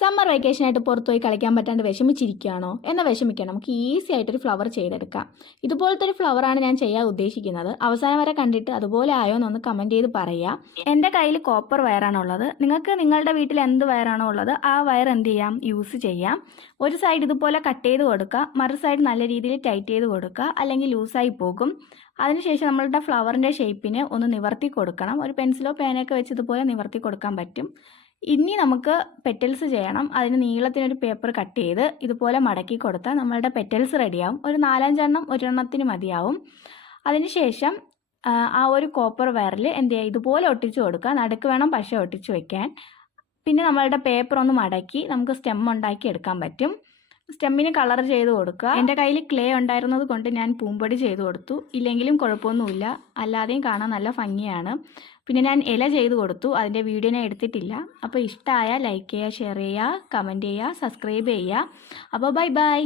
Summer വെക്കേഷനായിട്ട് പുറത്ത് പോയി കളിക്കാൻ പറ്റാണ്ട് വിഷമിച്ചിരിക്കുകയാണോ? എന്നാൽ വിഷമിക്കണം, നമുക്ക് ഈസി ആയിട്ടൊരു ഫ്ലവർ ചെയ്തെടുക്കാം. ഇതുപോലത്തെ ഒരു ഫ്ലവറാണ് ഞാൻ ചെയ്യാൻ ഉദ്ദേശിക്കുന്നത്. അവസാനം വരെ കണ്ടിട്ട് അതുപോലെ ആയോ എന്നൊന്ന് കമൻറ്റ് ചെയ്ത് പറയുക. എൻ്റെ കയ്യിൽ കോപ്പർ വയറാണുള്ളത്. നിങ്ങൾക്ക് നിങ്ങളുടെ വീട്ടിൽ എന്ത് വയറാണോ ഉള്ളത് ആ വയർ എന്ത് ചെയ്യാം, യൂസ് ചെയ്യാം. ഒരു സൈഡ് ഇതുപോലെ കട്ട് ചെയ്ത് കൊടുക്കുക, മറു സൈഡ് നല്ല രീതിയിൽ ടൈറ്റ് ചെയ്ത് കൊടുക്കുക, അല്ലെങ്കിൽ ലൂസായി പോകും. അതിനുശേഷം നമ്മളുടെ ഫ്ലവറിൻ്റെ ഷേപ്പിന് ഒന്ന് നിവർത്തി കൊടുക്കണം. ഒരു പെൻസിലോ പേനയൊക്കെ വെച്ച് ഇതുപോലെ നിവർത്തി കൊടുക്കാൻ പറ്റും. ഇനി നമുക്ക് പെറ്റൽസ് ചെയ്യണം. അതിന് നീളത്തിനൊരു പേപ്പർ കട്ട് ചെയ്ത് ഇതുപോലെ മടക്കി കൊടുത്താൽ നമ്മളുടെ പെറ്റൽസ് റെഡിയാവും. ഒരു 4-5 ഒരെണ്ണത്തിന് മതിയാവും. അതിനുശേഷം ആ ഒരു കോപ്പർ വയറിൽ എന്ത് ചെയ്യുക, ഇതുപോലെ ഒട്ടിച്ചു കൊടുക്കുക. നടുക്ക് വേണം പശ ഒട്ടിച്ചു വയ്ക്കാൻ. പിന്നെ നമ്മളുടെ പേപ്പർ ഒന്ന് മടക്കി നമുക്ക് സ്റ്റെം ഉണ്ടാക്കി എടുക്കാൻ പറ്റും. സ്റ്റെമ്മിന് കളർ ചെയ്ത് കൊടുക്കുക. എൻ്റെ കയ്യിൽ ക്ലേ ഉണ്ടായിരുന്നത് കൊണ്ട് ഞാൻ പൂമ്പൊടി ചെയ്ത് കൊടുത്തു. ഇല്ലെങ്കിലും കുഴപ്പമൊന്നുമില്ല, അല്ലാതെയും കാണാൻ നല്ല ഭംഗിയാണ്. പിന്നെ ഞാൻ ഇല ചെയ്ത് കൊടുത്തു. അതിൻ്റെ വീഡിയോ ഞാൻ എടുത്തിട്ടില്ല. അപ്പോൾ ഇഷ്ടമായ ലൈക്ക് ചെയ്യുക, ഷെയർ ചെയ്യുക, കമൻറ്റ് ചെയ്യുക, സബ്സ്ക്രൈബ് ചെയ്യുക. അപ്പോൾ ബൈ ബൈ.